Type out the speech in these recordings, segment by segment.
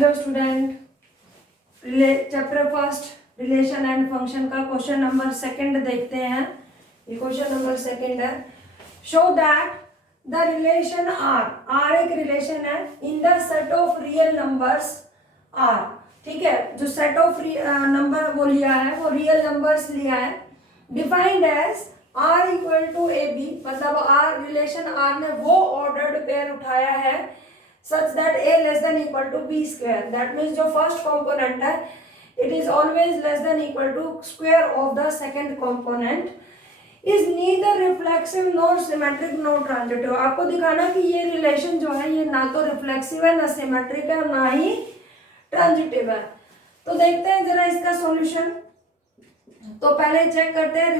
Hello student, chapter first relation and function का question number second देखते हैं। ये क्वेश्चन नंबर सेकंड है। Show that the relation R एक रिलेशन है in the set of real numbers R. ठीक है, जो सेट ऑफ नंबर वो लिया है वो रियल नंबर्स लिया है। Defined as R equal to A B, मतलब आर रिलेशन आर ने वो ऑर्डर्ड पेयर उठाया है such that a less than equal to b square. That means जो first component है it is always less than equal to square of the second component, is neither reflexive nor symmetric nor transitive. आपको दिखाना कि ये relation जो है ये ना तो रिफ्लेक्सिव है, ना सिमेट्रिक है, ना ही ट्रांजिटिव है। तो देखते हैं जरा इसका सॉल्यूशन। तो पहले चेक करते हैं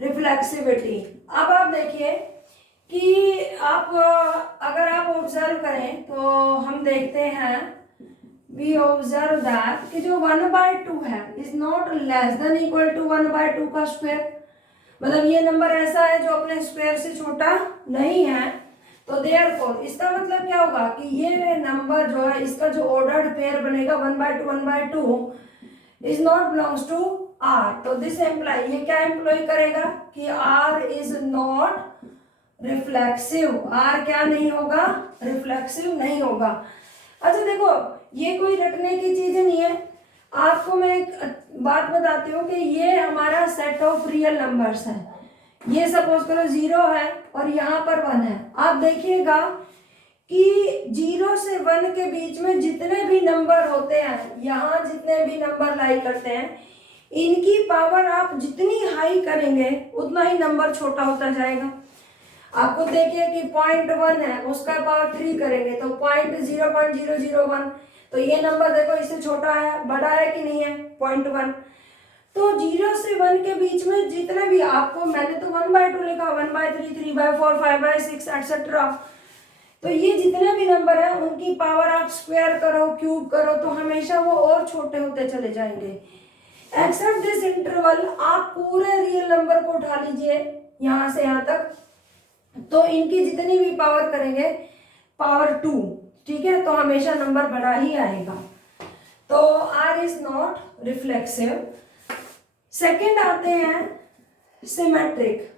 रिफ्लेक्सिविटी। अब आप देखिए कि आप अगर आप ऑब्जर्व करें तो हम देखते हैं वी ऑब्जर्व दैट कि जो 1/2 है is not less than equal to 1/2 का स्क्वायर। मतलब ये नंबर ऐसा है जो अपने स्क्वायर से छोटा नहीं है। तो देयरफॉर इसका मतलब क्या होगा कि ये नंबर जो है इसका जो ऑर्डर्ड पेयर बनेगा 1/2 is not belongs to R. तो दिस एम्प्लॉय ये क्या एम्प्लॉय करेगा कि R is not reflexive. R क्या नहीं होगा? रिफ्लेक्सिव नहीं होगा। अच्छा देखो, ये कोई रटने की चीज नहीं है। आपको मैं एक बात बताती हूँ कि ये हमारा सेट ऑफ रियल नंबर्स है। ये सपोज करो 0 है और यहाँ पर 1 है। आप देखिएगा कि 0 से 1 के बीच में जितने भी नंबर होते हैं, यहाँ जितने भी नंबर लाई करते हैं, इनकी पावर आप जितनी हाई करेंगे उतना ही नंबर छोटा होता जाएगा। आपको देखिए कि 0.1 है, उसका पावर 3 करेंगे तो 0.0001। तो ये नंबर देखो इससे छोटा है, बड़ा है कि नहीं है? 0.1। तो 0 से 1 के बीच में जितने भी आपको, मैंने तो 1/2 लिखा, 1/3, 3/4, 5/6 एक्सेट्रा। तो ये जितने भी नंबर है उनकी पावर आप स्क्वायर करो, क्यूब करो, तो हमेशा वो और छोटे होते चले जाएंगे। एक्सेप्ट दिस इंटरवल, आप पूरे रियल नंबर को उठा लीजिए यहाँ से यहाँ तक, तो इनकी जितनी भी पावर करेंगे पावर 2, ठीक है, तो हमेशा नंबर बड़ा ही आएगा। तो R is not reflexive. Second आते हैं सिमेट्रिक।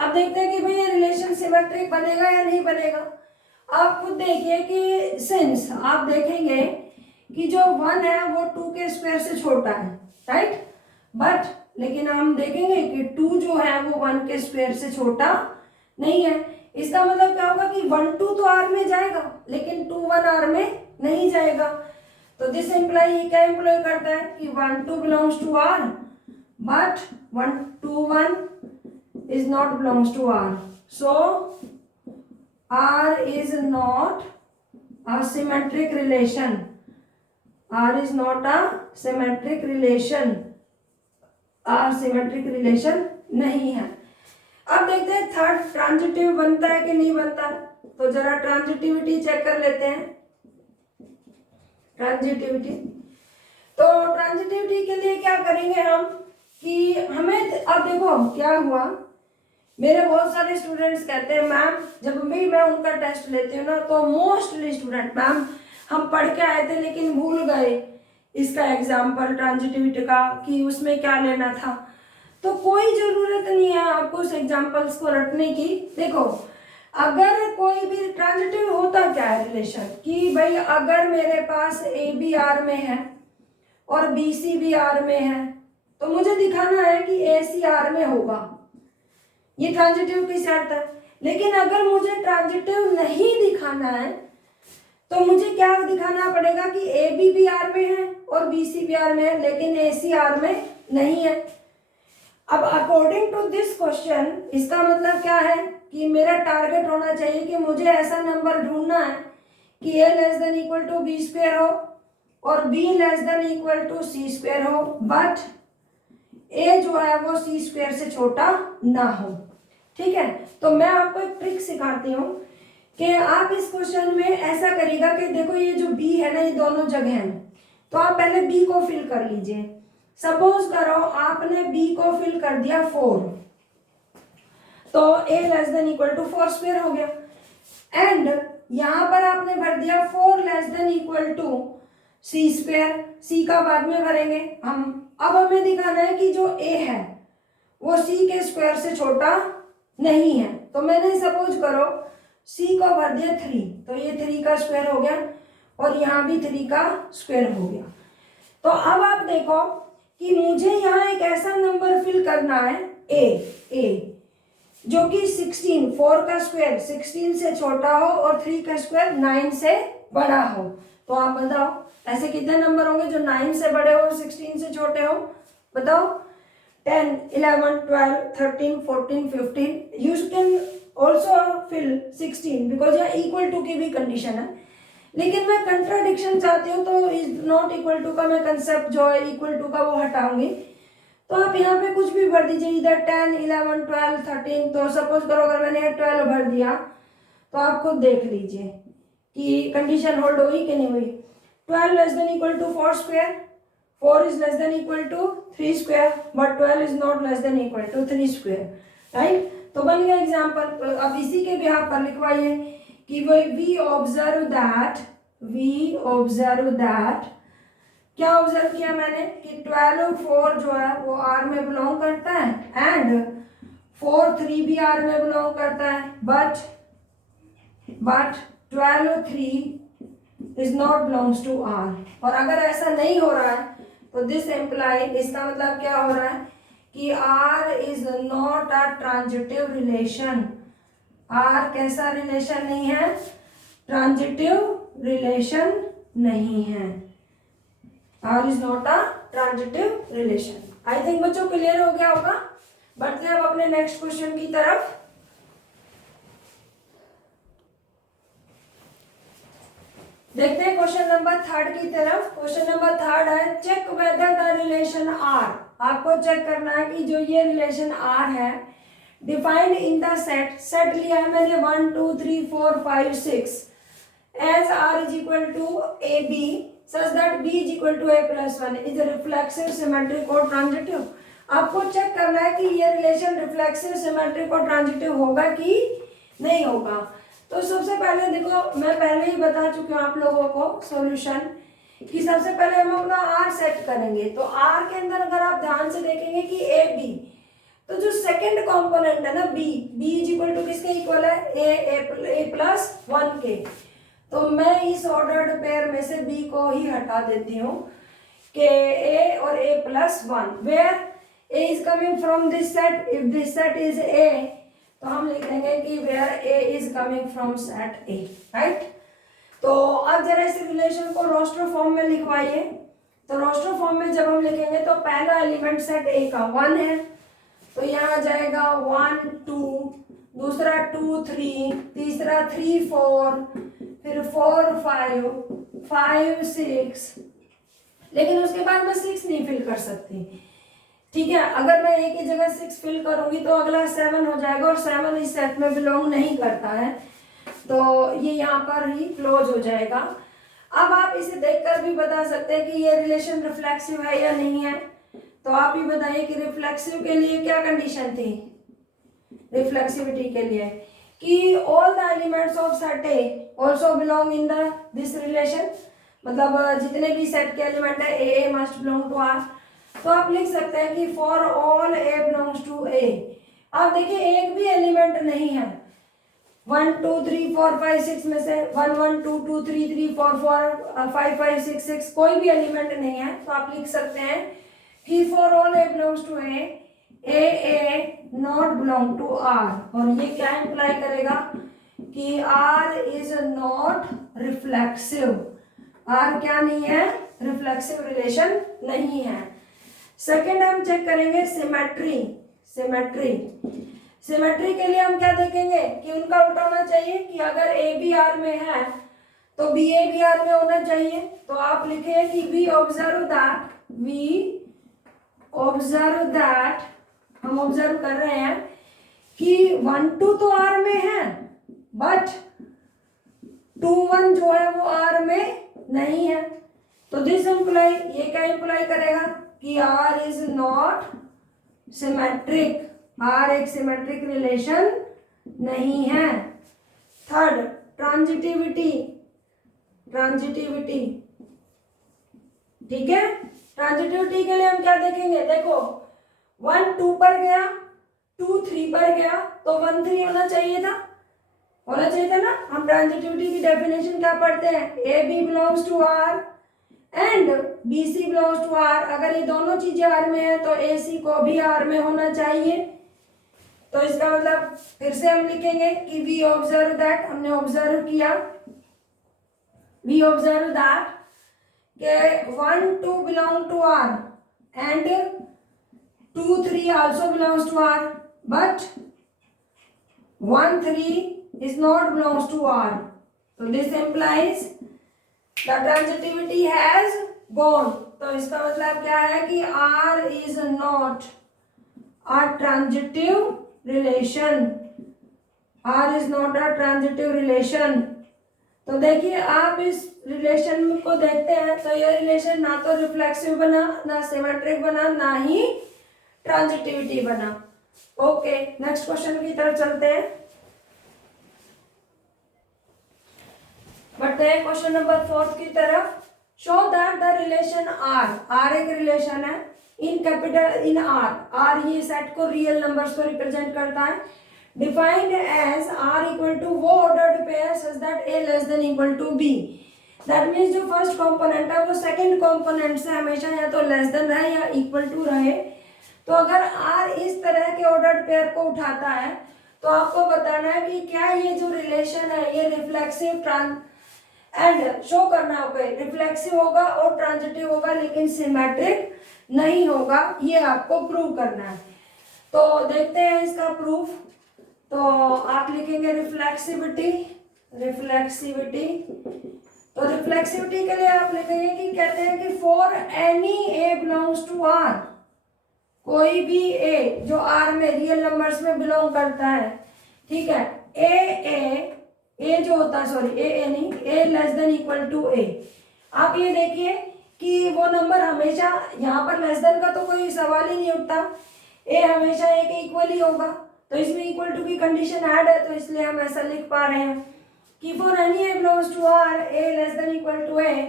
अब देखते हैं कि भाई ये रिलेशन सिमेट्रिक बनेगा या नहीं बनेगा। आप खुद देखिए कि सिंस आप देखेंगे कि जो 1 है वो 2 के स्क्वायर से छोटा है, राइट, बट लेकिन हम देखेंगे कि 2 जो है वो 1 के स्क्वायर से छोटा नहीं है। इसका मतलब क्या होगा कि 1 2 तो आर में जाएगा लेकिन 2 1 आर में नहीं जाएगा। तो दिस एम्प्लॉय क्या एम्प्लॉय करता है कि 1 2 belongs to R but 1 2 1 is not belongs to R. So R is not a symmetric relation. R is not a symmetric relation. R symmetric relation नहीं है। अब देखते हैं थर्ड ट्रांजिटिव बनता है कि नहीं बनता। तो जरा ट्रांजिटिविटी चेक कर लेते हैं। ट्रांजिटिविटी, तो ट्रांजिटिविटी के लिए क्या करेंगे हम कि हमें, अब देखो क्या हुआ, मेरे बहुत सारे स्टूडेंट्स कहते हैं मैम, जब भी मैं उनका टेस्ट लेती हूँ ना तो मोस्टली स्टूडेंट, मैम हम पढ़ के आए थे लेकिन भूल गए इसका एग्जाम्पल ट्रांजिटिविटी का कि उसमें क्या लेना था। तो कोई ज़रूरत नहीं है आपको उस एग्जाम्पल्स को रटने की। देखो, अगर कोई भी ट्रांजिटिव होता क्या है रिलेशन कि भाई अगर मेरे पास ए बी आर में है और बी सी भी आर में है तो मुझे दिखाना है कि ए सी आर में होगा। ये ट्रांजिटिव की शर्त है। लेकिन अगर मुझे ट्रांजिटिव नहीं दिखाना है तो मुझे क्या दिखाना पड़ेगा कि ए बी भी आर में है और बी सी भी आर में है लेकिन ए सी आर में नहीं है। अब अकॉर्डिंग टू दिस क्वेश्चन इसका मतलब क्या है कि मेरा टारगेट होना चाहिए कि मुझे ऐसा नंबर ढूंढना है कि A less than equal to B square हो और B less than equal to C square हो, बट ए जो है वो सी स्क्वायर से छोटा ना हो। ठीक है, तो मैं आपको एक ट्रिक सिखाती हूँ कि आप इस क्वेश्चन में ऐसा करिएगा कि देखो ये जो बी है ना ये दोनों जगह हैं, तो आप पहले बी को फिल कर लीजिए। सपोज करो आपने बी को फिल कर दिया 4, तो A less than equal to 4 square हो गया। एंड यहाँ पर आपने भर दिया 4 less than equal to C square, C का बाद में भरेंगे हम। अब हमें दिखाना है कि जो ए है वो सी के स्क्वायर से छोटा नहीं है। तो मैंने सपोज करो सी को भर दिया 3, तो ये 3 का स्क्वायर हो गया और यहाँ भी 3 का स्क्वायर हो गया। तो अब आप देखो कि मुझे यहाँ एक ऐसा नंबर फिल करना है ए जो कि 16, 4 का स्क्वायर 16 से छोटा हो और 3 का स्क्वायर 9 से बड़ा हो। तो आप बताओ ऐसे कितने नंबर होंगे जो 9 से बड़े हो और 16 से छोटे हो? बताओ। 10, 11, 12, 13, 14, 15। You can also fill 16 because यहाँ इक्वल टू की भी कंडीशन है, लेकिन मैं कंट्राडिक्शन चाहती हूँ तो इज नॉट इक्वल टू का मैं कंसेप्ट जो है इक्वल टू का वो हटाऊंगी। तो आप यहाँ पे कुछ भी भर दीजिए, इधर 10, 11, 12, 13। तो सपोज करो अगर मैंने 12 भर दिया तो आप खुद देख लीजिए कि कंडीशन होल्ड हुई कि नहीं हुई। 12 less than equal to 4 square, 4 is less than equal to 3 square, but 12 is not less than equal to 3 square, right. तो बन गया एग्जाम्पल। अब इसी के भी आप पर लिखवाइए कि वी ऑब्जर्व दैट क्या ऑब्जर्व किया मैंने कि 12 4 जो है वो आर में बिलोंग करता है एंड 4 3 भी आर में बिलोंग करता है, but 12 3 is not belongs to R. और अगर ऐसा नहीं हो रहा है तो दिस एम्प्लाई, इसका मतलब क्या हो रहा है कि R is not a transitive relation. R कैसा रिलेशन नहीं है? ट्रांजिटिव रिलेशन नहीं है। R is not a transitive relation. I think बच्चों क्लियर हो गया होगा। बढ़ते हैं अब अपने नेक्स्ट क्वेश्चन की तरफ। देखते हैं क्वेश्चन नंबर 3 की तरफ। क्वेश्चन नंबर 3 है check whether the relation R. आपको चेक करना है कि जो ये रिलेशन आर है डिफाइंड इन द सेट लिया है मैंने 1 2 3 4 5 6 as R is equal to A B such that b is equal to a plus 1 is a reflexive, symmetric और ट्रांजिटिव। आपको चेक करना है कि ये रिलेशन रिफ्लेक्सिव, सिमेट्रिक और ट्रांजिटिव होगा कि नहीं होगा। तो सबसे पहले देखो, मैं पहले ही बता चुकी हूँ आप लोगों को सॉल्यूशन कि सबसे पहले हम अपना r सेट करेंगे। तो r के अंदर अगर आप ध्यान से देखेंगे कि a b, तो जो सेकंड कंपोनेंट है ना b इज इक्वल टू किसके इक्वल है? a प्लस 1 के। तो मैं इस ऑर्डर्ड पेयर में से b को ही हटा देती हूँ कि a और a plus 1, where a is coming from this set. If this set is a तो हम लिख देंगे कि where a is coming from set a, right. तो अब जरा इस रिलेशन को रोस्टर फॉर्म में लिखवाइए। तो रोस्टर फॉर्म में जब हम लिखेंगे तो पहला एलिमेंट सेट a का 1 है, तो यहाँ जाएगा 1 2, दूसरा 2 3, तीसरा 3 4, फिर 4 5 6, लेकिन उसके बाद मैं 6 नहीं फिल कर सकती, ठीक है। अगर मैं एक ही जगह 6 फिल करूंगी तो अगला 7 हो जाएगा और 7 इस सेट में बिलोंग नहीं करता है, तो ये यहाँ पर ही क्लोज हो जाएगा। अब आप इसे देखकर भी बता सकते हैं कि ये रिलेशन रिफ्लेक्सिव है या नहीं है। तो आप ही बताइए कि रिफ्लेक्सिव के लिए क्या कंडीशन थी? रिफ्लेक्सिविटी के लिए कि all the elements of set A also belong in the this relation, मतलब जितने भी सेट के एलिमेंट है A must belong to R. तो आप लिख सकते हैं कि for all A belongs to A. आप देखिए एक भी एलिमेंट नहीं है 1 2 3 4 5 6 में से 1 1 2 2 3 3 4 4 5 5 6 6 कोई भी एलिमेंट नहीं है। तो आप लिख सकते हैं कि for all A belongs to A not belong to R. और ये क्या इंप्लाई करेगा कि R is not reflexive. R क्या नहीं है? रिफ्लेक्सिव रिलेशन नहीं है। सेकेंड हम चेक करेंगे सिमेट्री। सिमेट्री के लिए हम क्या देखेंगे कि उनका उल्टा होना चाहिए कि अगर ए बी आर में है तो बी ए बी आर में होना चाहिए। तो आप लिखे कि वी ऑब्जर्व दैट हम ऑब्जर्व कर रहे हैं कि 1 2 तो आर में है बट 2 1 जो है वो आर में नहीं है। तो दिस इंप्लाई, ये क्या इंप्लाई करेगा कि R is not symmetric. R एक सिमेट्रिक रिलेशन नहीं है। थर्ड ट्रांजिटिविटी, ठीक है। ट्रांजिटिविटी के लिए हम क्या देखेंगे, देखो 1 2 पर गया, 2 3 पर गया, तो 1 3 होना चाहिए था ना। हम ट्रांजिटिविटी की डेफिनेशन क्या पढ़ते हैं, A B belongs to R and B C belongs to R. अगर ये दोनों चीजें आर में है तो ए सी को भी आर में होना चाहिए। तो इसका मतलब फिर से हम लिखेंगे कि वी ऑब्जर्व दैट, हमने ऑब्जर्व किया, वी ऑब्जर्व दैट के 1 2 belong to R and 2 3 also belongs to R, but 1 3 is not belongs to R. So this implies the transitivity has gone. तो इसका मतलब क्या है कि R is not a transitive relation. R is not a transitive relation. तो देखिए आप इस रिलेशन को देखते हैं तो ये रिलेशन ना तो रिफ्लेक्सिव बना, ना सिमेट्रिक बना, ना ही ट्रांजिटिविटी बना। ओके, नेक्स्ट क्वेश्चन की तरफ चलते हैं। बढ़ते हैं क्वेश्चन नंबर 4 की तरफ। Show that the relation R एक रिलेशन है इन कैपिटल इन आर ये सेट को रियल नंबर्स को रिप्रेजेंट करता है, defined as R equal to वो ordered pair such that A less than equal to B. That means जो first component है वो सेकंड कंपोनेंट से हमेशा या तो लेस देन रहे या इक्वल टू रहे। तो अगर आर इस तरह के ऑर्डर्ड पेयर को उठाता है तो आपको बताना है कि क्या ये जो रिलेशन है ये रिफ्लेक्सिव एंड शो करना होगा, रिफ्लेक्सिव होगा और ट्रांजिटिव होगा लेकिन सिमेट्रिक नहीं होगा, ये आपको प्रूव करना है। तो देखते हैं इसका प्रूफ। तो आप लिखेंगे रिफ्लेक्सिविटी, तो रिफ्लेक्सिविटी के लिए आप लिखेंगे कि कहते हैं कि for any A belongs to R, कोई भी ए जो आर में रियल नंबर्स में बिलोंग करता है, ठीक है, ए जो होता है, सॉरी ए नहीं, ए less than equal to A. आप ये देखिए कि वो नंबर हमेशा, यहाँ पर लेस देन का तो कोई सवाल ही नहीं उठता, ए हमेशा ए के इक्वल ही होगा। तो इसमें इक्वल टू की कंडीशन ऐड है तो इसलिए हम ऐसा लिख पा रहे हैं कि for any A belongs to R A less than equal to A.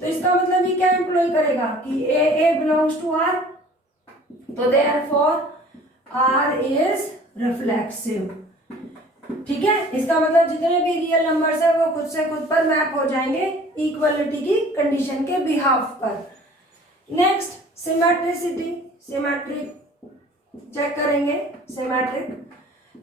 तो इसका मतलब ये क्या एम्प्लॉय करेगा कि ए बिलोंग्स टू आर, तो देयरफॉर आर इज रिफ्लेक्सिव। ठीक है, इसका मतलब जितने भी रियल नंबर्स है वो खुद से खुद पर मैप हो जाएंगे इक्वलिटी की कंडीशन के बिहाफ पर। नेक्स्ट सिमेट्रिसिटी, सिमेट्रिक चेक करेंगे सिमेट्रिक।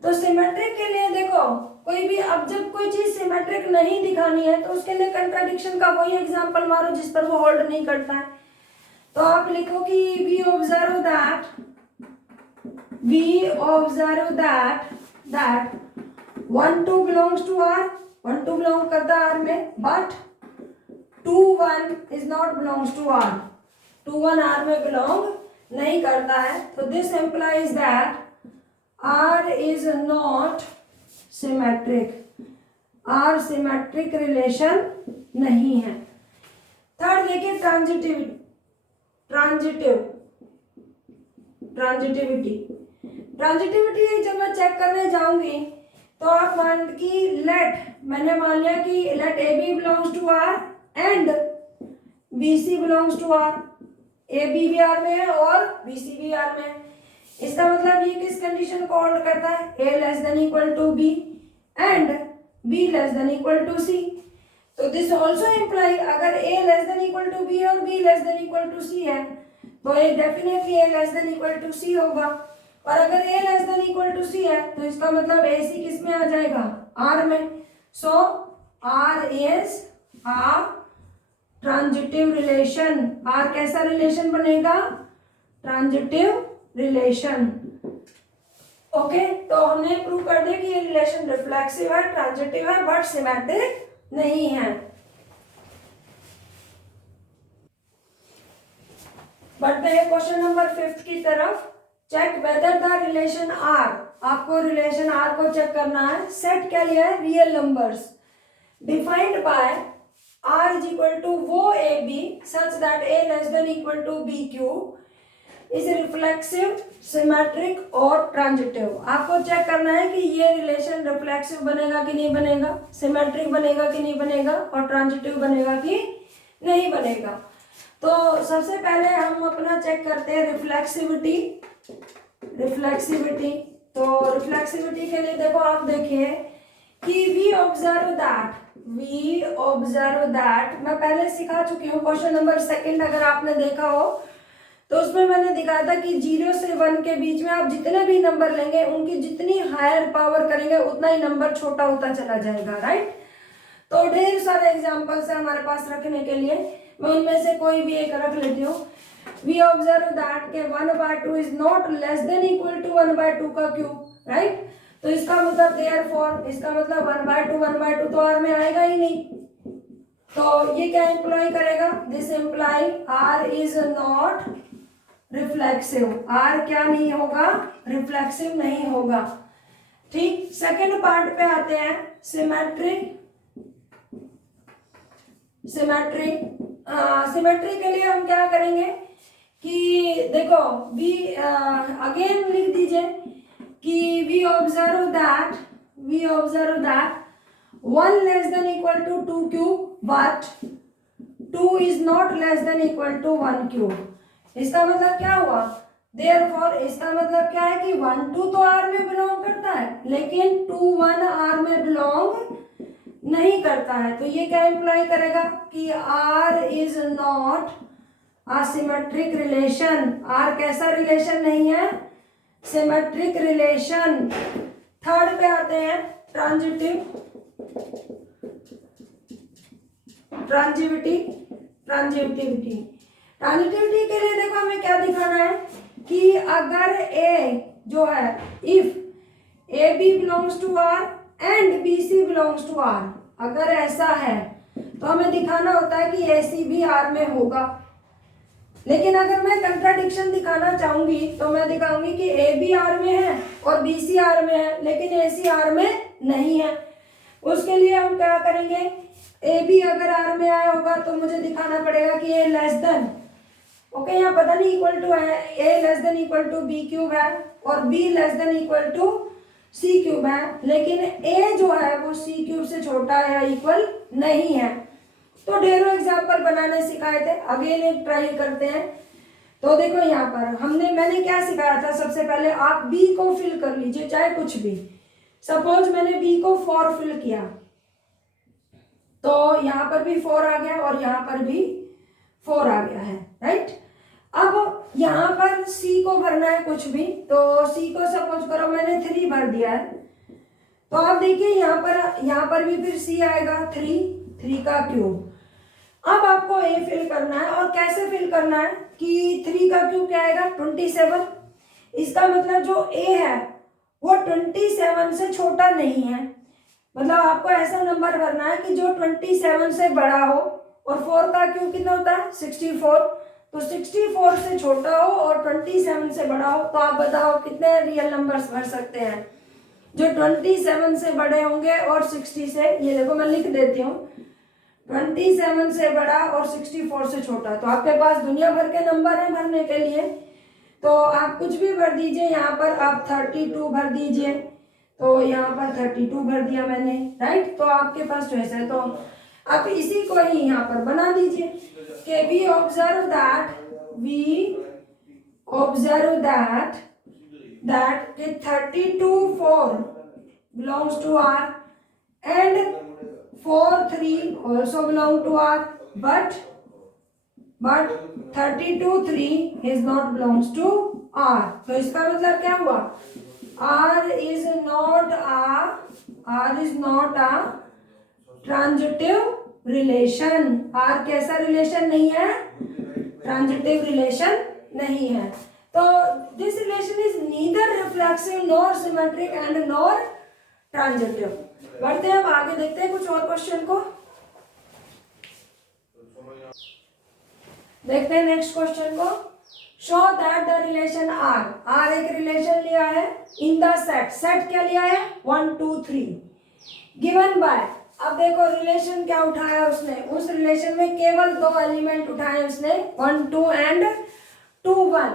तो सिमेट्रिक के लिए देखो कोई भी, अब जब कोई चीज सिमेट्रिक नहीं दिखानी है तो उसके लिए कंट्राडिक्शन का कोई एग्जांपल मारो जिस पर वो होल्ड नहीं करता है। तो आप लिखो कि we observe that 1 2 belongs to R, 1 2 belong करता है R में, but 2 1 is not belongs to R, 2 1 R में belong नहीं करता है। तो this implies that R is not symmetric, R symmetric relation नहीं है। थर्ड देखिए ट्रांजिटिविटी जब मैं चेक करने जाऊंगी तो आप मैंने मान लिया कि let a B belongs to R and B C belongs to R, a b भी आर में है और बी सी भी आर में है। इसका मतलब ये किस कंडीशन को होल्ड करता है, A less than equal to B and B less than equal to C. तो दिस ऑल्सो इम्प्लाई अगर A less than equal to B और B less than equal to C है तो A definitely A less than equal to C होगा। और अगर A less than equal to C है तो इसका मतलब ए सी किस में आ जाएगा, आर में। So R is a transitive relation. R कैसा रिलेशन बनेगा, ट्रांजिटिव रिलेशन। ओके, तो हमने प्रूव कर दिया कि ये रिलेशन रिफ्लेक्सिव है, ट्रांजिटिव है, बट सिमेट्रिक नहीं है। बढ़ते हैं क्वेश्चन नंबर 5 की तरफ। Check whether the relation R, आपको रिलेशन आर को चेक करना है। सेट क्या लिया है, real numbers, defined by R is equal to वो A B such that A less than equal to b q. Is reflexive, symmetric और transitive. आपको चेक करना है कि ये रिलेशन रिफ्लेक्सिव बनेगा कि नहीं बनेगा, सिमेट्रिक बनेगा कि नहीं बनेगा और ट्रांजिटिव बनेगा कि नहीं बनेगा। तो सबसे पहले हम अपना चेक करते हैं रिफ्लेक्सिविटी। तो रिफ्लेक्सिविटी के लिए देखो, आप देखिए कि वी ऑब्जर्व दैट मैं पहले सिखा चुकी हूँ क्वेश्चन नंबर 2, अगर आपने देखा हो तो उसमें मैंने दिखाया था कि 0 से 1 के बीच में आप जितने भी नंबर लेंगे उनकी जितनी हायर पावर करेंगे उतना ही नंबर छोटा होता चला जाएगा, राइट। तो ढेर सारे एग्जांपल्स है हमारे पास रखने के लिए, मैं उनमें से कोई भी एक रख लेती हूँ। वी ऑब्जर्व दैट के 1/2 is not less than equal to 1/2 का क्यूब, राइट। तो इसका मतलब देयरफॉर, इसका मतलब 1/2 तो आर में आएगा ही नहीं। तो ये क्या इंप्लॉय करेगा, this imply R is not reflexive. R क्या नहीं होगा, रिफ्लेक्सिव नहीं होगा, ठीक। सेकंड पार्ट पे आते हैं, सिमेट्री के लिए हम क्या करेंगे कि देखो वी अगेन लिख दीजिए कि we observe that 1 less than equal to 2 cube but 2 is not less than equal to 1 cube. इसका मतलब क्या हुआ, देयरफॉर इसका मतलब क्या है कि 1 2 तो आर में बिलोंग करता है लेकिन 2 1 आर में बिलोंग नहीं करता है। तो ये क्या इंप्लाई करेगा कि R is not a symmetric relation. R कैसा रिलेशन नहीं है, सिमेट्रिक रिलेशन। थर्ड पे आते हैं ट्रांजिटिविटी के लिए देखो हमें क्या दिखाना है कि अगर ए जो है, if a B belongs to R and B C belongs to R, अगर ऐसा है तो हमें दिखाना होता है कि ए सी भी आर में होगा। लेकिन अगर मैं कंट्राडिक्शन दिखाना चाहूंगी तो मैं दिखाऊंगी कि ए बी आर में है और बी सी आर में है लेकिन ए सी आर में नहीं है। उसके लिए हम क्या करेंगे, ए बी अगर आर में आया होगा तो मुझे दिखाना पड़ेगा कि ए लेस देन, ओके, यहाँ पता नहीं इक्वल टू है, A less than equal to B cube है और B less than equal to C cube है, लेकिन ए जो है वो सी क्यूब से छोटा है या इक्वल नहीं है। तो ढेरों एग्जाम्पल बनाने सिखाए थे, अगेन एक ट्राई करते हैं। तो देखो यहाँ पर मैंने क्या सिखाया था, सबसे पहले आप बी को फिल कर लीजिए चाहे कुछ भी। सपोज मैंने बी को 4 फिल किया तो यहाँ पर भी 4 आ गया और यहाँ पर भी 4 आ गया है, राइट। अब यहाँ पर सी को भरना है कुछ भी, तो सी को सपोज करो मैंने 3 भर दिया है, तो आप देखिए यहाँ पर भी फिर सी आएगा 3 का क्यूब। अब आपको ए फिल करना है और कैसे फिल करना है कि 3 का क्यूब क्या आएगा 27। इसका मतलब जो ए है वो 27 से छोटा नहीं है, मतलब आपको ऐसा नंबर भरना है कि जो 27 से बड़ा हो, और 4 का क्यूब कितना होता है 64, तो 64 से छोटा हो और 27 से बड़ा हो। तो आप बताओ कितने रियल नंबर्स भर सकते हैं जो 27 से बड़े होंगे और 60 से, ये देखो मैं लिख देती हूँ, 27 से बड़ा और 64 से छोटा। तो आपके पास दुनिया भर के नंबर है भरने के लिए, तो आप कुछ भी भर दीजिए। यहाँ पर आप 32 भर दीजिए, तो यहाँ पर 32 भर दिया मैंने, राइट। तो आपके पास चॉइस है, तो आप इसी को ही यहाँ पर बना दीजिए कि we observe that 32 4 belongs to R and 4 3 also belong to R, but 32 3 is not belongs to R। तो इसका मतलब क्या हुआ, R is not a transitive relation। R कैसा रिलेशन नहीं है, ट्रांजिटिव रिलेशन नहीं है। तो this relation is neither reflexive nor symmetric and nor transitive. बढ़ते हैं, अब आगे देखते हैं कुछ और क्वेश्चन को। देखते हैं नेक्स्ट क्वेश्चन को। Show that the relation R एक रिलेशन लिया है इन द सेट क्या लिया है 1 2 3 गिवन बाय। अब देखो रिलेशन क्या उठाया उसने, उस रिलेशन में केवल 2 एलिमेंट उठाए उसने 1 2 एंड 2 1।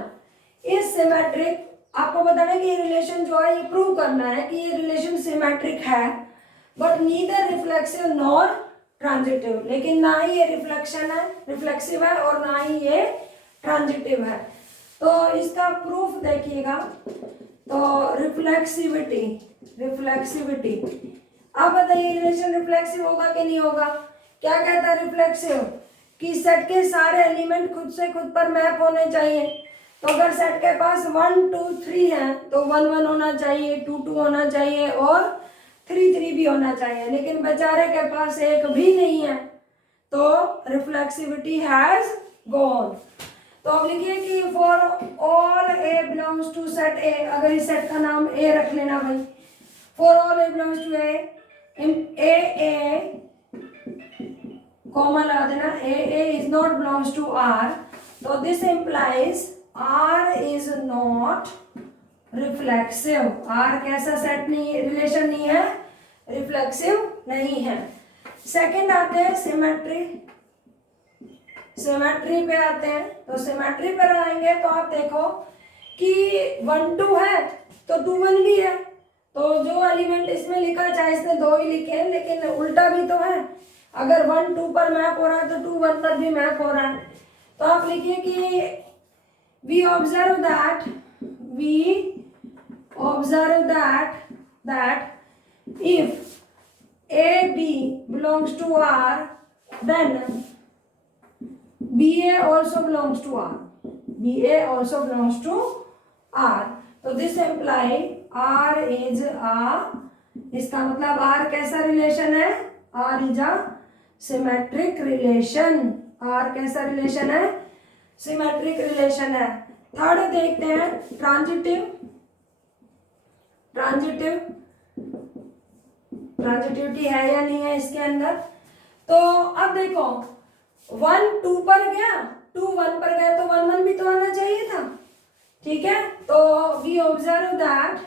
Is symmetric. आपको बताना है कि ये रिलेशन जो है, ये प्रूव करना है कि ये रिलेशन सिमेट्रिक है, but neither reflexive nor transitive, लेकिन ना ही ये रिफ्लेक्सिव है और ना ही ये ट्रांजिटिव है। तो इसका प्रूफ देखिएगा, तो रिफ्लेक्सिविटी, अब बताइए रिलेशन रिफ्लेक्सिव होगा कि नहीं होगा। क्या कहता है रिफ्लेक्सिव, कि सेट के सारे एलिमेंट खुद से खुद पर मैप होने चाहिए। तो अगर सेट के पास 1 2 3 है तो 1 1 होना चाहिए, 2 2 होना चाहिए और 3 3 भी होना चाहिए, लेकिन बेचारे के पास एक भी नहीं है, तो रिफ्लेक्सिविटी हैज गॉन। तो अब लिखिए कि for all A belongs to set A, अगर इस सेट का नाम ए रख लेना भाई, for all A belongs to A comma लगा देना, A is not belongs to R, तो this implies R is not reflexive. R कैसा सेट नहीं, रिलेशन नहीं है, रिफ्लेक्सिव नहीं है। सेकंड आते हैं सिमेट्री पे आते हैं। तो सिमेट्री पर आएंगे तो आप देखो कि 1 2 है तो 2 1 भी है, तो जो एलिमेंट इसमें लिखा, चाहे इसने 2 ही लिखे हैं, लेकिन उल्टा भी तो है। अगर 1 2 पर मैप हो रहा है तो 2 1 पर भी मैप हो रहा है। तो आप लिखिए कि we observe that if AB belongs to R, then BA also belongs to R. तो this imply R is a, इसका मतलब R कैसा रिलेशन है, R is a symmetric relation. R कैसा रिलेशन है, सिमेट्रिक रिलेशन है। थर्ड देखते हैं ट्रांजिटिविटी है या नहीं है इसके अंदर। तो अब देखो 1 2 पर गया, 2 1 पर गया, तो 1 1 भी तो आना चाहिए था, ठीक है। तो we observe that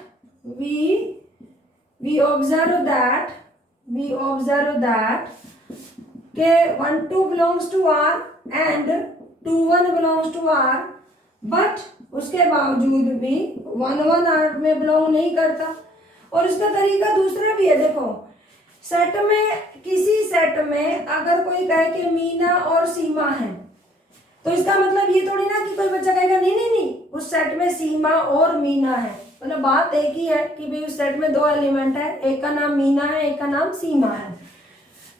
के 1 2 belongs to R and 2 1 belongs to R, but उसके बावजूद भी 1 1 R में बिलोंग नहीं करता। और इसका तरीका दूसरा भी है, देखो सेट में, किसी सेट में अगर कोई कहे कि मीना और सीमा है, तो इसका मतलब ये थोड़ी ना कि कोई बच्चा कहेगा नहीं उस सेट में सीमा और मीना है। मतलब बात एक ही है कि भाई उस सेट में 2 एलिमेंट है, एक का नाम मीना है, एक का नाम सीमा है।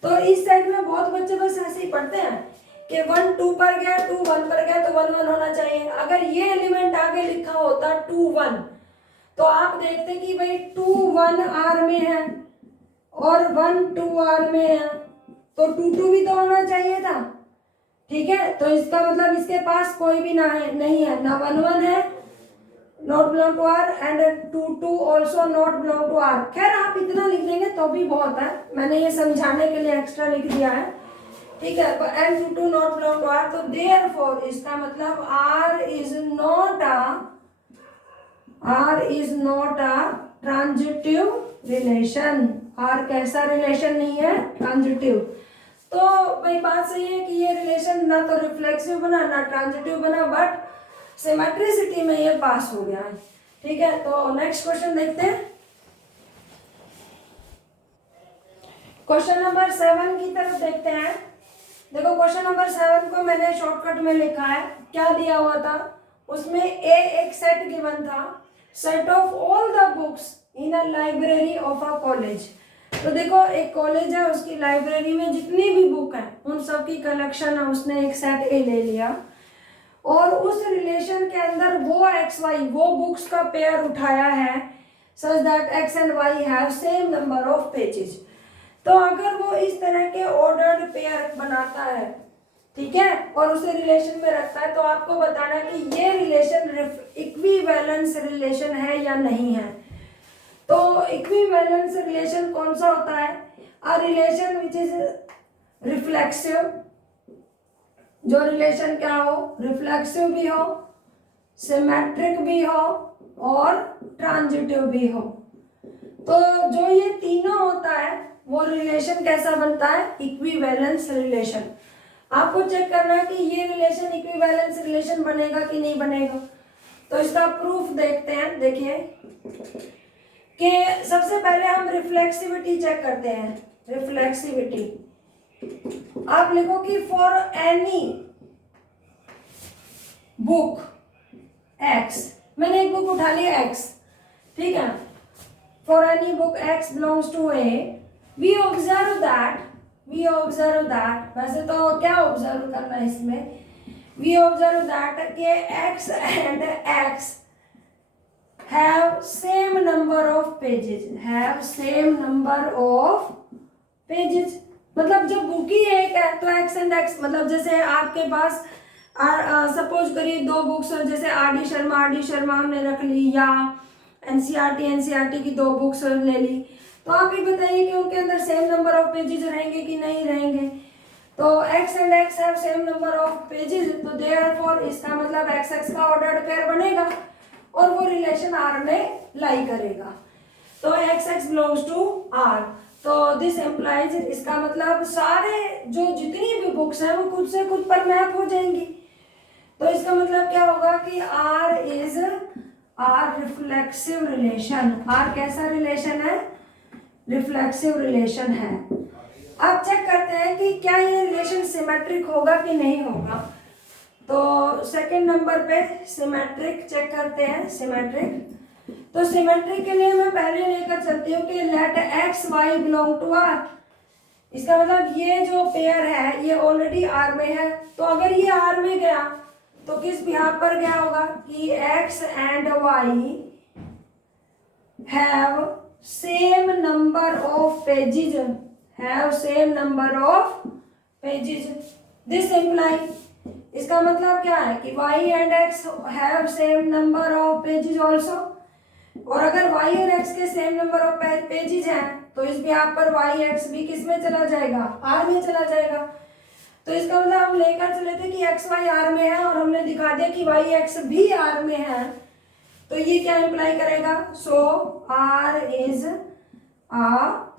तो इस सेट में बहुत बच्चे बस ऐसे ही पढ़ते हैं कि 1 2 पर गया, 2 1 पर गया, तो 1 1 होना चाहिए। अगर ये एलिमेंट आगे लिखा होता 2 1, तो आप देखते कि भाई 2 1 R में है और 1 2 R में है, तो 2 2 भी तो होना चाहिए था, ठीक है। तो इसका मतलब इसके पास कोई भी नहीं है, ना 1 1 है, not belong to R, and 2 2 also not belong to R। खैर आप इतना लिख देंगे तो भी बहुत है, मैंने ये समझाने के लिए एक्स्ट्रा लिख दिया है, ठीक है। And 2 2 not belong to R, तो देयरफॉर इसका मतलब R is not a transitive relation. R कैसा रिलेशन नहीं है, ट्रांजिटिव। तो भाई बात सही है कि ये रिलेशन ना तो रिफ्लेक्सिव बना ना ट्रांजिटिव बना, बट सिमेट्रिसिटी में ये पास हो गया है, ठीक है। तो नेक्स्ट क्वेश्चन देखते हैं, क्वेश्चन नंबर 7 की तरफ देखते हैं। देखो क्वेश्चन नंबर 7 को मैंने शॉर्टकट में लिखा है। क्या दिया हुआ था उसमें, एक सेट गिवन था, set of all the books in a library of a college. तो देखो एक कॉलेज है, उसकी लाइब्रेरी में जितनी भी बुक है उन सब की कलेक्शन है, उसने एक सेट ए ले लिया और उस रिलेशन के अंदर वो एक्स वाई, वो बुक्स का पेयर उठाया है such that x and why have same number of pages. तो अगर वो इस तरह के ऑर्डर्ड पेयर बनाता है, ठीक है, और उसे रिलेशन में रखता है, तो आपको बताना है कि ये रिलेशन इक्विवेलेंस रिलेशन है या नहीं है। तो इक्विवेलेंस रिलेशन कौन सा होता है, a relation which is reflexive, जो रिलेशन क्या हो, रिफ्लेक्सिव भी हो, सिमेट्रिक भी हो और ट्रांजिटिव भी हो। तो जो ये तीनों होता है वो रिलेशन कैसा बनता है, इक्विवेलेंस रिलेशन। आपको चेक करना है कि ये रिलेशन इक्विवेलेंस रिलेशन बनेगा कि नहीं बनेगा। तो इसका प्रूफ देखते हैं। देखिए कि सबसे पहले हम रिफ्लेक्सिविटी चेक करते हैं। रिफ्लेक्सिविटी आप लिखो कि फॉर एनी बुक एक्स, मैंने एक बुक उठा लिया एक्स, ठीक है। For any book x belongs to A, we observe that, वैसे तो क्या ऑब्जर्व करना है इसमें, वी ऑब्जर्व दैट के x and x have same number of pages, मतलब जब बुक ही एक है तो एक्स एंड एक्स, मतलब जैसे आपके पास सपोज करिए दो बुक्स, जैसे आर डी शर्मा हमने रख ली, या एनसीईआरटी की दो बुक्स ले ली, तो आप ही बताइए कि उनके अंदर सेम नंबर ऑफ पेजेस रहेंगे कि नहीं रहेंगे। तो x and x have same number of pages, तो देयरफॉर इसका मतलब एक्स एक्स का ऑर्डर्ड पेयर बनेगा और वो रिलेशन आर में लाई करेगा। तो x x belongs to R, तो दिस एम्प्लाइज, इसका मतलब सारे जो जितनी भी बुक्स हैं वो खुद से खुद पर मैप हो जाएंगी। तो इसका मतलब क्या होगा कि R is R reflexive relation. R कैसा रिलेशन है? रिफ्लेक्सिव रिलेशन है। अब चेक करते हैं कि क्या ये रिलेशन सिमेट्रिक होगा कि नहीं होगा। तो सेकंड नंबर पे सिमेट्रिक चेक करते हैं। सिमेट्रिक, तो सिमेट्रिक के लिए मैं पहले लेकर चलती हूँ कि let x y belong to R. इसका मतलब ये जो पेयर है ये ऑलरेडी आर में है, तो अगर ये आर में गया तो किस बिहाफ पर गया होगा कि x and why have same number of pages, this imply, इसका मतलब क्या है कि y and x have same number of pages also, और अगर y और x के सेम नंबर ऑफ पेजेस हैं तो इस बिहाफ पर y x भी किस में चला जाएगा? r में चला जाएगा। तो इसका मतलब हम लेकर चले थे कि x y r में है और हमने दिखा दिया कि y x भी r में है, तो ये क्या इम्प्लाई करेगा? सो r is a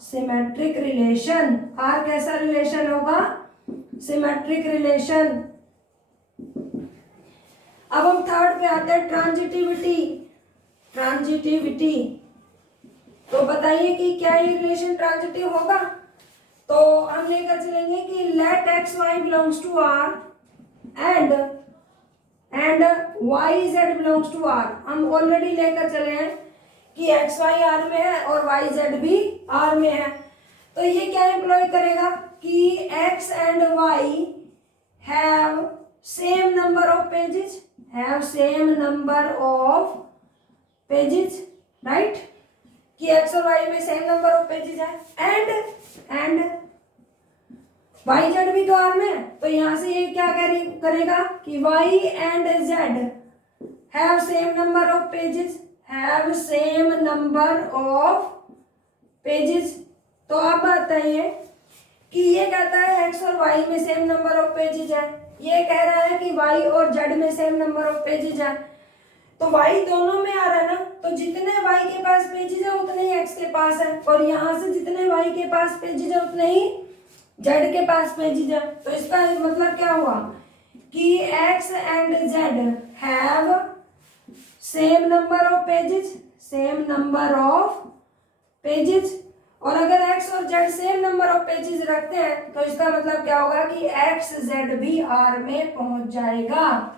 symmetric relation. r कैसा रिलेशन होगा? Symmetric relation. अब हम थर्ड पे आते हैं, ट्रांजिटिविटी। तो बताइए कि क्या ये रिलेशन ट्रांजिटिव होगा? तो हम लेकर चलेंगे कि let x y belongs to R and y z belongs to R. हम ऑलरेडी लेकर चले हैं कि एक्स वाई आर में है और वाई जेड भी आर में है, तो ये क्या एम्प्लॉय करेगा कि x and why have same number of pages, right, कि एक्स और वाई में सेम नंबर ऑफ पेजेस है, एंड वाई जेड भी तो आर में है, तो यहां से ये क्या करेगा कि y and z have same number of pages, तो आप बताइए कि ये कहता है एक्स और वाई में सेम नंबर ऑफ पेजेस है, ये कह रहा है कि y और z में सेम नंबर ऑफ पेजेस है, तो y दोनों में आ रहा है ना, तो जितने y के पास पेजेस है उतने ही x के पास है, और यहाँ से जितने y के पास पेजेस है उतने ही z के पास पेजेस है। तो इसका मतलब क्या हुआ कि x and z have same number of pages, और अगर x और z same number of pages रखते हैं तो इसका मतलब क्या होगा कि x z भी r में पहुंच जाएगा।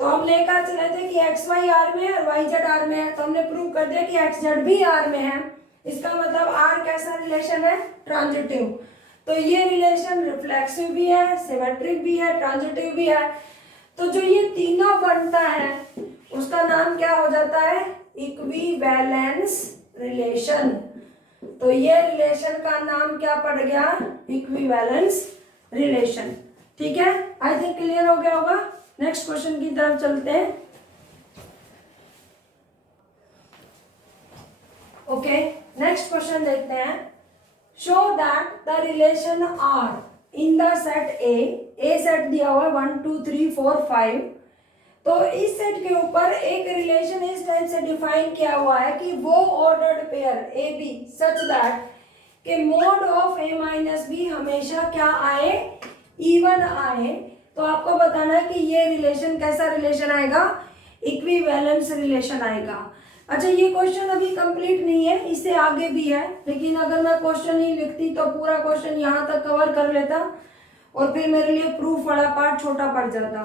तो हम लेकर चले थे कि एक्स वाई आर में है और वाई जेड आर में है, तो हमने प्रूव कर दिया कि एक्स जेड भी आर में है। इसका मतलब आर कैसा रिलेशन है? ट्रांजिटिव। तो ये रिलेशन रिफ्लेक्सिव भी है, सिमेट्रिक भी है, ट्रांजिटिव भी है। तो जो ये तीनों बनता है उसका नाम क्या हो जाता है? Equivalence relation. तो ये रिलेशन का नाम क्या पड़ गया? Equivalence relation. ठीक है, आई थिंक क्लियर हो गया होगा। नेक्स्ट क्वेश्चन की तरफ चलते हैं। ओके, नेक्स्ट क्वेश्चन देखते हैं। Show that the relation R in the set A set दिया हुआ 1 2 3 4 5, तो इस सेट के ऊपर एक रिलेशन इस टाइप से डिफाइन किया हुआ है कि वो ordered pair A B such that के mod of A minus B हमेशा क्या आए? इवन आए। तो आपको बताना है कि ये रिलेशन कैसा रिलेशन आएगा? इक्विवेलेंस रिलेशन आएगा। अच्छा, ये क्वेश्चन अभी कंप्लीट नहीं है, इससे आगे भी है, लेकिन अगर मैं क्वेश्चन ही लिखती तो पूरा क्वेश्चन यहाँ तक कवर कर लेता और फिर मेरे लिए प्रूफ वाला पार्ट छोटा पड़ जाता।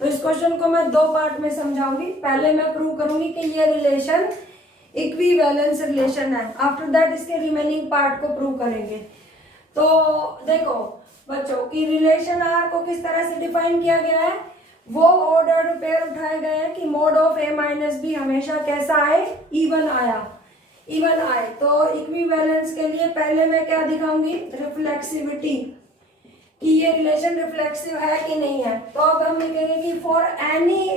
तो इस क्वेश्चन को मैं 2 पार्ट में समझाऊंगी। पहले मैं प्रूव करूंगी कि ये रिलेशन इक्विवेलेंस रिलेशन है, आफ्टर दैट इसके रिमेनिंग पार्ट को प्रूव करेंगे। तो देखो बच्चों की रिलेशन आर को किस तरह से डिफाइन किया गया है, वो ऑर्डर्ड पेयर उठाए गए हैं कि mod of A minus B हमेशा कैसा आए, इवन आए। तो इक्विवेलेंस के लिए पहले मैं क्या दिखाऊंगी, रिफ्लेक्सिविटी, कि ये रिलेशन रिफ्लेक्सिव है कि नहीं है। तो अब हम लिखेंगे कि for any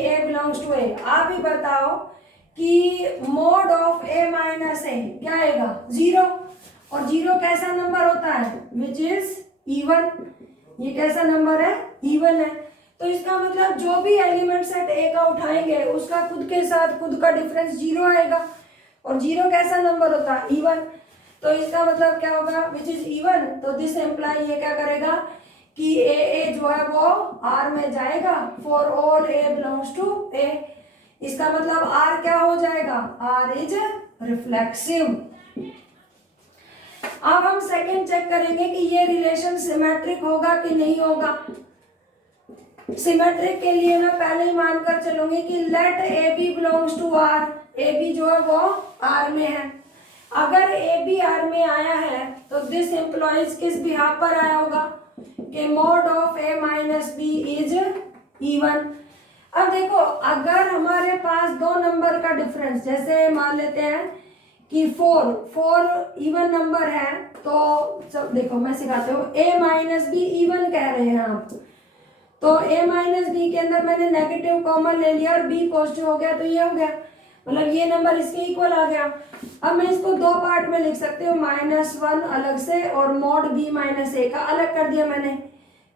A belongs to A, आप ही बताओ कि mod of A minus A क्या आएगा, 0। और 0 कैसा नंबर होता है, विच इज इवन। ये कैसा नंबर है, इवन है। तो इसका मतलब जो भी एलिमेंट सेट ए का उठाएंगे उसका खुद के साथ खुद का डिफरेंस 0 आएगा। और 0 कैसा नंबर होता है, इवन। तो इसका मतलब क्या होगा, विच इज इवन। तो दिस एम्प्लाई ये क्या करेगा कि ए जो है वो आर में जाएगा, for all A belongs to A. इसका मतलब आर क्या हो जाएगा, आर इज रिफ्लेक्सिव। अब हम सेकंड चेक करेंगे कि ये रिलेशन सिमेट्रिक होगा कि नहीं होगा। सिमेट्रिक के लिए मैं पहले ही मानकर चलूंगी कि let a B belongs to R, a b जो है वो आर में है। अगर ए बी आर में आया है तो दिस एम्प्लॉइज किस बिहाफ पर आया होगा, कि mod of A minus b is even. अब देखो अगर हमारे पास 2 नंबर का डिफरेंस, जैसे मान लेते हैं कि 4 इवन नंबर है, तो सब देखो मैं सिखाती हूँ, ए माइनस बी इवन कह रहे हैं आप, तो ए माइनस बी के अंदर मैंने नेगेटिव कॉमन ले लिया और बी पॉजिटिव हो गया, तो ये हो गया, मतलब ये नंबर इसके इक्वल आ गया। अब मैं इसको 2 पार्ट में लिख सकती हूँ, -1 अलग से और मोड बी माइनस ए का अलग कर दिया मैंने,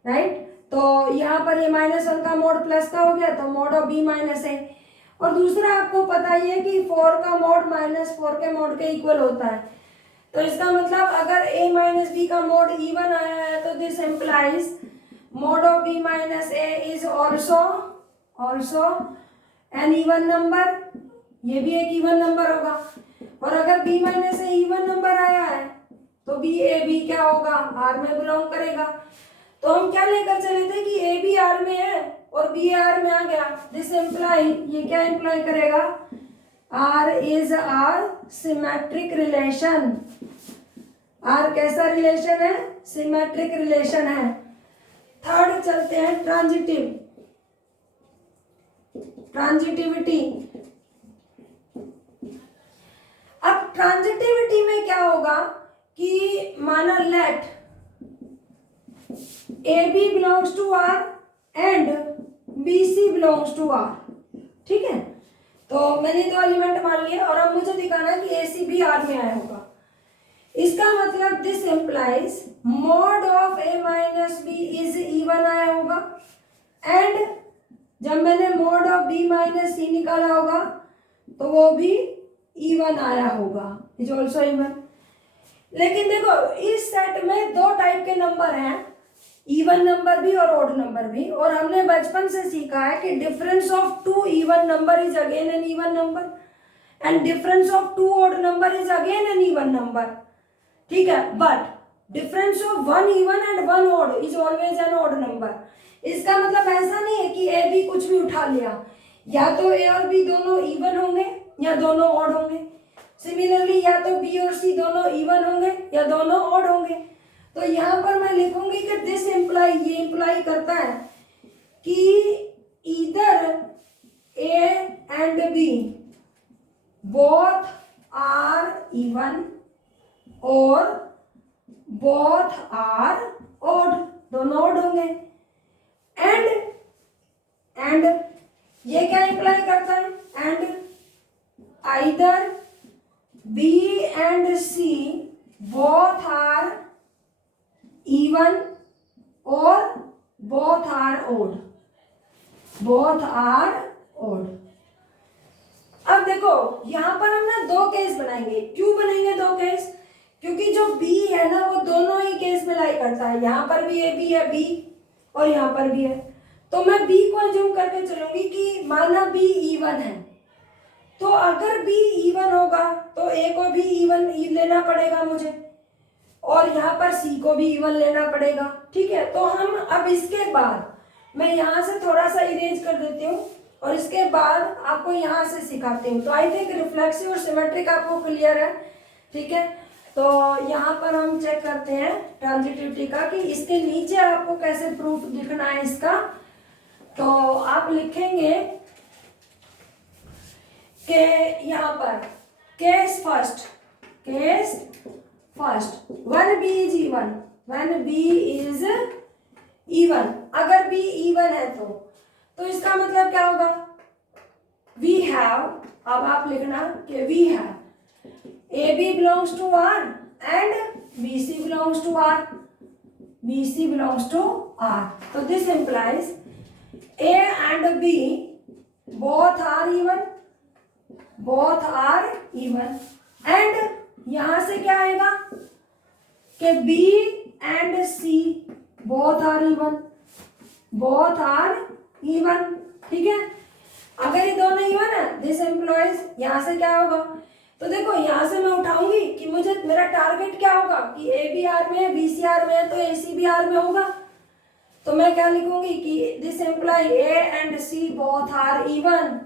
राइट। तो यहाँ पर ये -1 का मोड प्लस का हो गया, तो मोड ऑफ बी माइनस ए। और दूसरा आपको पता ही है कि 4 का मोड -4 के मोड के इक्वल होता है। तो इसका मतलब अगर a माइनस बी का मोड इवन आया है तो this implies mod of b minus a is also an even number, ये भी एक इवन नंबर होगा। और अगर b minus a even number आया है तो b क्या होगा, r में बिलोंग करेगा। तो हम क्या लेकर चले थे कि a भी r में है और b r में आ गया, दिस एम्प्लाई, ये क्या एम्प्लाई करेगा, r is R symmetric relation. r कैसा रिलेशन है, सिमेट्रिक रिलेशन है। थर्ड चलते हैं, ट्रांजिटिविटी। अब ट्रांजिटिविटी में क्या होगा कि माना let a B belongs to R and B C belongs to R, ठीक है। तो मैंने 2 एलिमेंट मान लिए और अब मुझे दिखाना है कि ए सी भी आर में आया होगा। इसका मतलब this implies mod of A minus b is even आया होगा, एंड जब मैंने mod of b minus c निकाला होगा तो वो भी इवन आया होगा, इज ऑल्सो इवन। लेकिन देखो इस सेट में 2 टाइप के नंबर हैं, इवन नंबर भी और ऑड नंबर भी। और हमने बचपन से सीखा है कि difference of 2 even number is again an even number and difference of 2 odd number is again an even number, ठीक है। But difference of 1 even and 1 odd is always an odd number. इसका मतलब ऐसा नहीं है कि ए बी कुछ भी उठा लिया, या तो ए और बी दोनों इवन होंगे या दोनों ऑड होंगे। सिमिलरली या तो बी और सी दोनों इवन होंगे या दोनों ऑड होंगे। तो यहाँ पर मैं लिखूंगी कि दिस एम्प्लाई, ये एम्प्लाई करता है कि either a and B both are even और बोथ आर ऑड, दोनों ऑड होंगे। एंड ये क्या इंप्लाई करता है, and either b and C both are even और बोथ आर ऑड, अब देखो यहां पर हम ना 2 केस बनाएंगे। क्यों बनेंगे 2 केस, क्योंकि जो बी है ना वो दोनों ही केस में लाई करता है, यहाँ पर भी ए बी है बी और यहाँ पर भी है। तो मैं बी को अज्यूम करके चलूंगी कि माना बी इवन है, तो अगर बी इवन होगा तो ए को भी इवन लेना पड़ेगा मुझे, और यहाँ पर सी को भी इवन लेना पड़ेगा। ठीक है, तो हम अब इसके बाद मैं यहाँ से थोड़ा सा इरेज कर देती हूँ और इसके बाद आपको यहाँ से सिखाती हूँ। तो आई थिंक रिफ्लेक्सिव और सिमेट्रिक आपको क्लियर है। ठीक है, तो यहाँ पर हम चेक करते हैं ट्रांजिटिविटी का कि इसके नीचे आपको कैसे प्रूफ दिखना है इसका। तो आप लिखेंगे कि यहाँ पर case first one b is even, one b is even, अगर बी इवन है तो इसका मतलब क्या होगा, वी हैव, अब आप लिखना कि we have A B belongs to R and B C belongs to R, B C belongs to R. तो this implies A and B both are even, and यहां से क्या आएगा कि B and C both are even. ठीक है, अगर ये दोनों इवन है, दिस एम्प्लॉइज, यहां से क्या होगा, तो देखो यहां से मैं उठाऊंगी कि मुझे मेरा टारगेट क्या होगा कि ए बी आर में है, बी सी आर में है, तो ए सी बी आर में होगा। तो मैं क्या लिखूंगी कि this imply a and C both are even,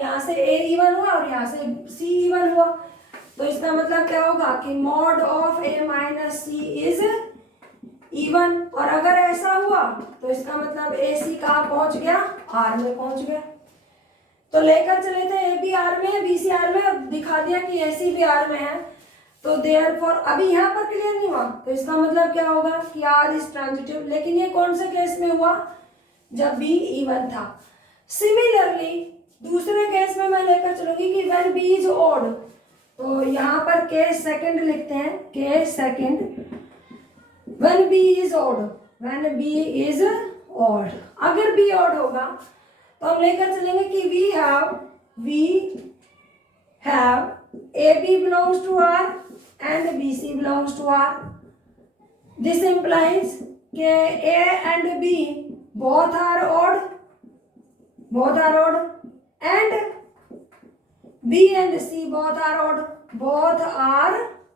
यहाँ से ए इवन हुआ और यहाँ से सी इवन हुआ। तो इसका मतलब क्या होगा कि mod of A minus c is even, और अगर ऐसा हुआ तो इसका मतलब ए सी कहाँ पहुंच गया, आर में पहुंच गया। तो लेकर चले थे ए बी आर में, बी सी आर में, और दिखा दिया कि ए सी बी आर में है। तो देयरफॉर अभी यहाँ पर क्लियर नहीं हुआ, तो इसका मतलब क्या होगा कि आर इज ट्रांजिटिव। लेकिन ये कौन से केस में हुआ, जब बी इवन था। सिमिलरली दूसरे केस में मैं लेकर चलूंगी कि व्हेन बी इज ऑड, तो यहाँ पर केस सेकंड लिखते हैं, case second when B is odd, अगर बी ऑड होगा तो हम लेकर चलेंगे कि we have A B belongs to R and B C belongs to R. This implies के A and B both are odd and B and C both are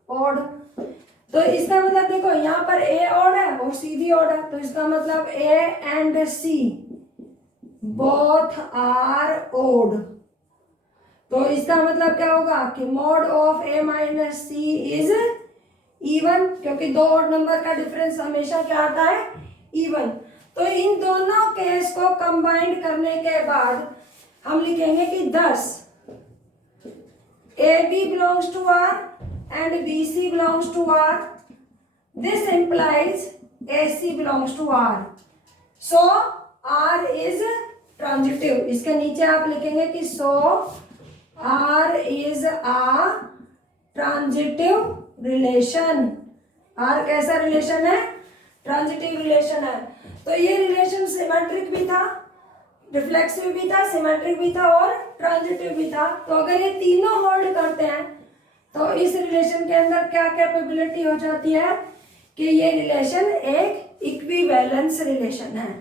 odd। तो इसका मतलब देखो यहाँ पर A ऑड है और C भी ऑड है, तो इसका मतलब A and C both are odd। तो इसका मतलब क्या होगा कि mod of A minus C is even, क्योंकि दो ऑड नंबर का डिफरेंस हमेशा क्या आता है, इवन। तो इन दोनों केस को कंबाइंड करने के बाद हम लिखेंगे कि 10 AB belongs to R and BC belongs to R. This implies AC belongs to R. So R is transitive। इसके नीचे आप लिखेंगे कि so R is a transitive relation। R कैसा रिलेशन है, ट्रांजिटिव रिलेशन है। तो ये रिलेशन सिमेट्रिक भी था, रिफ्लेक्सिव भी था, सिमेट्रिक भी था और ट्रांजिटिव भी था। तो अगर ये तीनों होल्ड करते हैं तो इस रिलेशन के अंदर क्या कैपेबिलिटी हो जाती है कि ये रिलेशन एक इक्विवेलेंस रिलेशन है।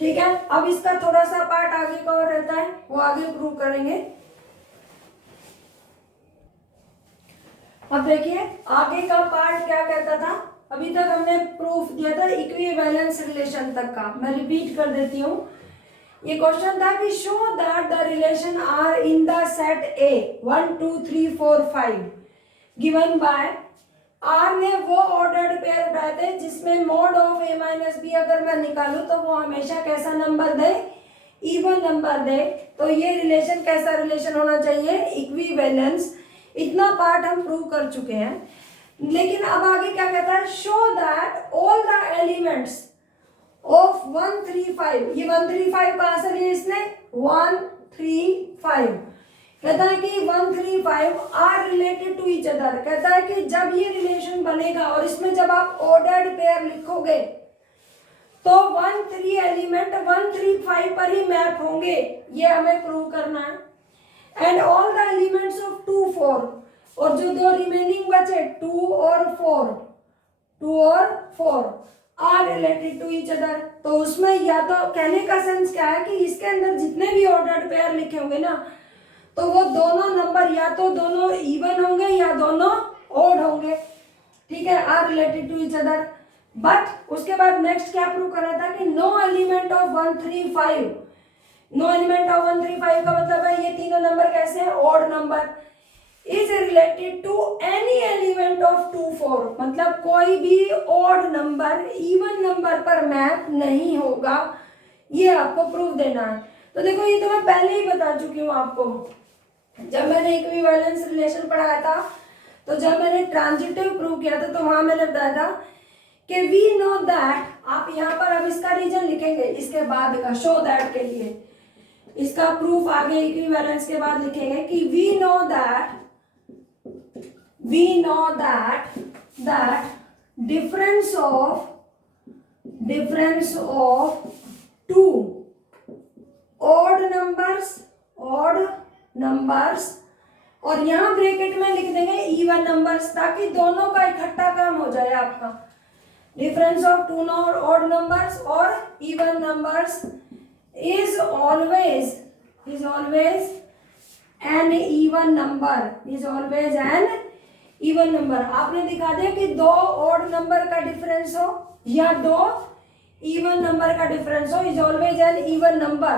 ठीक है, अब इसका थोड़ा सा पार्ट आगे का और रहता है, वो आगे प्रूव करेंगे। अब देखिए आगे का पार्ट क्या कहता था। अभी तक हमने प्रूफ दिया था इक्विवेलेंस रिलेशन तक का, मैं रिपीट कर देती हूँ। ये क्वेश्चन था कि show that the relation R in the set A 1 2 3 4 5 given by R ने वो ऑर्डर्ड पेयर उठाए थे जिसमें mod of A minus b अगर मैं निकालूं तो वो हमेशा कैसा नंबर दे, इवन नंबर दे। तो ये रिलेशन कैसा रिलेशन होना चाहिए, इक्विवेलेंस। इतना पार्ट हम प्रूव कर चुके हैं। लेकिन अब आगे क्या कहता है, show that all the elements of 1 3 5। ये 1 3 5 कहां से लिया इसने, 1 3 5। कहता है कि 1 3 5 are related to each other. कहता है कि जब ये रिलेशन बनेगा और इसमें जब आप ऑर्डर्ड पेयर लिखोगे तो 1 3 एलिमेंट 1 3 5 पर ही मैप होंगे, ये हमें प्रूव करना है। And all the elements of 2 4, और जो दो रिमेनिंग बचे 2 और 4 are related to each other. तो उसमें या तो कहने का सेंस क्या है कि इसके अंदर जितने भी ऑर्डर्ड पेयर लिखे होंगे ना, तो वो दोनों नंबर या तो दोनों इवन होंगे या दोनों ओड होंगे, ठीक है, are related to each other. But उसके बाद नेक्स्ट क्या प्रूव कर रहा था कि no element of 135, no element of 135 का मतलब है ये तीनों नंबर कैसे हैं, odd number, is related to any element of 24, मतलब कोई भी ऑड नंबर इवन नंबर पर मैप नहीं होगा, ये आपको प्रूफ देना है। तो देखो ये तो मैं पहले ही बता चुकी हूँ आपको, जब मैंने इक्विवेलेंस रिलेशन पढ़ाया था, तो जब मैंने ट्रांजिटिव प्रूव किया था तो वहां मैंने बताया था कि वी नो दैट, आप यहाँ पर अब इसका रीजन लिखेंगे इसके बाद का, शो दैट के लिए इसका प्रूफ आगे इक्विवेलेंस के बाद लिखेंगे कि we know that difference of two odd numbers और यहाँ ब्रैकेट में लिख देंगे इवन नंबर्स, ताकि दोनों का इकट्ठा काम हो जाए आपका। Difference of two odd numbers और even numbers is always an even number, आपने दिखा दिया कि दो ऑड नंबर का डिफरेंस हो या दो इवन नंबर का डिफरेंस हो, is always N even number.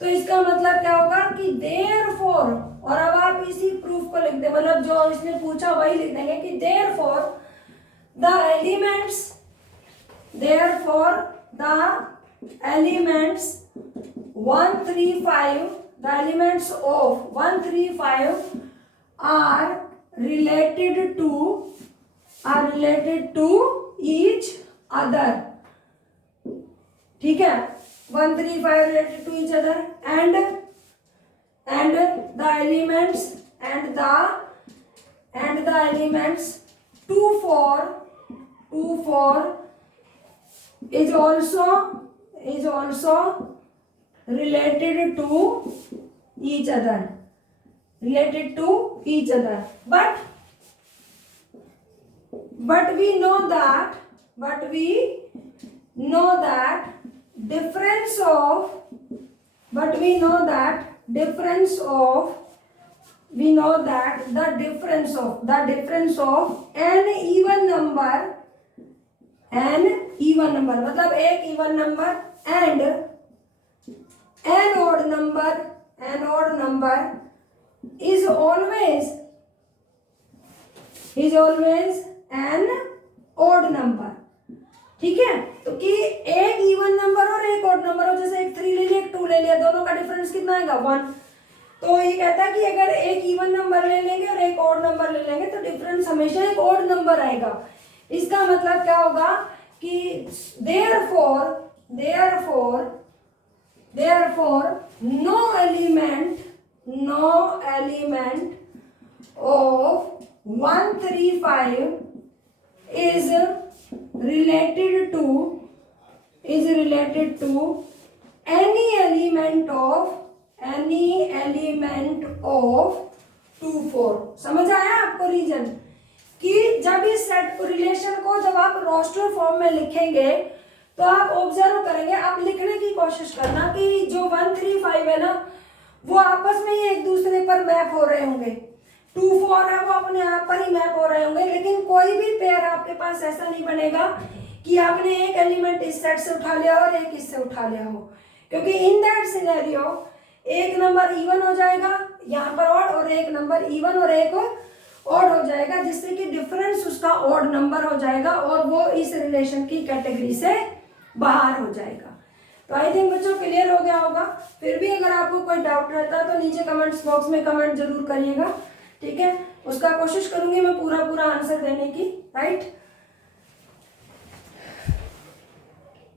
तो इसका मतलब क्या होगा कि देयरफॉर, और अब आप इसी प्रूफ को लिख दे, मतलब जो इसने पूछा वही लिख देंगे कि therefore the elements 135, the elements of 135 are related to each other, ठीक है, 135 related to each other and the elements 24 is also related to each other, but we know that difference of an even number मतलब एक even number and an odd number is always an odd number, ठीक है। तो कि एक even number और एक odd number हो, जैसे एक 3 ले लिया एक 2 ले लिया, दोनों का डिफरेंस कितना आएगा 1। तो ये कहता है कि अगर एक इवन नंबर ले लेंगे और एक ऑड नंबर ले लेंगे तो डिफरेंस हमेशा एक ऑड नंबर आएगा। इसका मतलब क्या होगा कि therefore no element of 135 is related to any element of 24। समझ आया आपको रीजन कि जब इस सेट रिलेशन को जब आप रोस्टर फॉर्म में लिखेंगे तो आप ऑब्जर्व करेंगे, आप लिखने की कोशिश करना कि जो 135 है ना वो आपस में ही एक दूसरे पर मैप हो रहे होंगे, 24 है वो अपने आप पर ही मैप हो रहे होंगे, लेकिन कोई भी पेयर आपके पास ऐसा नहीं बनेगा कि आपने एक एलिमेंट इस सेट से उठा लिया और एक इससे उठा लिया हो, क्योंकि इन दैट सिनेरियो एक नंबर इवन हो जाएगा यहाँ पर ऑड, और एक नंबर इवन और एक ऑड हो जाएगा, जिससे कि डिफरेंस उसका ऑड नंबर हो जाएगा और वो इस रिलेशन की कैटेगरी से बाहर हो जाएगा। तो आई थिंक बच्चों क्लियर हो गया होगा। फिर भी अगर आपको कोई डाउट रहता है तो नीचे कमेंट्स बॉक्स में कमेंट जरूर करिएगा, ठीक है। उसका कोशिश करूंगी मैं पूरा आंसर देने की, राइट।